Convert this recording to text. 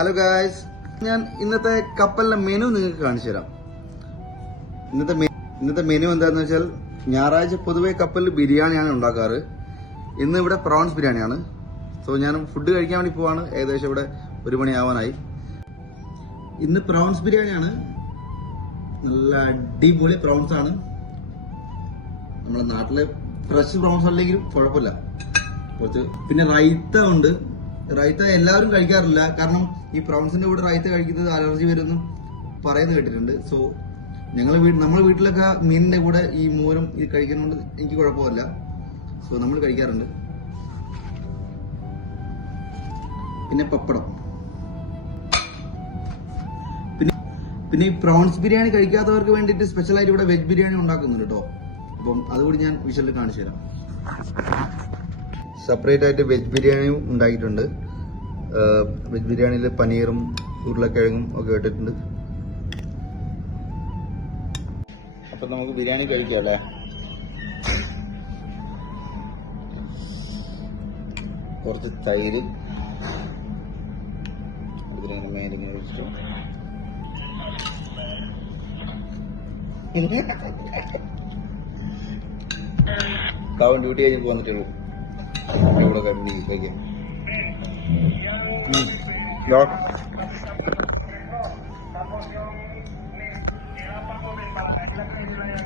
Hello guys ഞാൻ ഇന്നത്തെ കപ്പലിലെ മെനു നിങ്ങൾക്ക് കാണിച്ചു തരാം. ഇന്നത്തെ ഇന്നത്തെ മെനു എന്താന്ന് വെച്ചാൽ ഞായറാഴ്ച പൊതുവേ കപ്പലിൽ ബിരിയാണിയാണ് ഉണ്ടാക്കാറ്. ഇന്ന് ഇവിടെ പ്രോൺസ് ബിരിയാണിയാണ്. സോ ഞാൻ ഫുഡ് കഴിക്കാൻ വേണ്ടി പോവാണ്. ഏകദേശം ഇവിടെ ഒരു മണിയാവാനായി ഇന്ന് പ്രോൺസ് ബിരിയാണിയാണ്. നല്ല അടിപൊളി പ്രോൺസ് ആണ്. നമ്മുടെ നാട്ടിലെ ഫ്രഷ് പ്രോൺസ് അല്ലെങ്കിലും കുഴപ്പമില്ല. കുറച്ച് പിന്നെ റൈത്ത ഉണ്ട്. റൈത്ത എല്ലാവരും കഴിക്കാറില്ല. കാരണം ഈ പ്രോൺസിന്റെ കൂടെ റൈത്ത കഴിക്കുന്നത് അലർജി വരുന്നു പറയുന്നത് കേട്ടിട്ടുണ്ട്. സോ ഞങ്ങൾ നമ്മൾ വീട്ടിലൊക്കെ മീനിന്റെ കൂടെ ഈ മോരും ഇത് കഴിക്കുന്നതുകൊണ്ട് എനിക്ക് കുഴപ്പമില്ല. സോ നമ്മൾ കഴിക്കാറുണ്ട്. പിന്നെ പപ്പടം. പിന്നെ പിന്നെ ഈ പ്രോൺസ് ബിരിയാണി കഴിക്കാത്തവർക്ക് വേണ്ടിയിട്ട് സ്പെഷ്യൽ ആയിട്ട് ഇവിടെ വെജ് ബിരിയാണി ഉണ്ടാക്കുന്നുണ്ട് കേട്ടോ അപ്പം അതുകൂടി ഞാൻ വിഷലിൽ കാണിച്ചു തരാം. സെപ്പറേറ്റ് ആയിട്ട് വെജ് ബിരിയാണിയും ഉണ്ടാക്കിയിട്ടുണ്ട് വെജ് ബിരിയാണിയിൽ പനീറും ഉരുളക്കിഴങ്ങും ഒക്കെ ഇട്ടിട്ടുണ്ട്. അപ്പൊ നമുക്ക് ബിരിയാണി കഴിക്കാം അല്ലേ? കുറച്ച് തൈര്. ഇതിലിങ്ങനെ മേലിങ്ങനെ വെച്ചിട്ട്. കാവൻ ഡ്യൂട്ടി കഴിഞ്ഞ് പോന്നിട്ടുള്ളൂ maganda yung kaya. Hmm. Yeah. Tapos yung nilapang ko rin para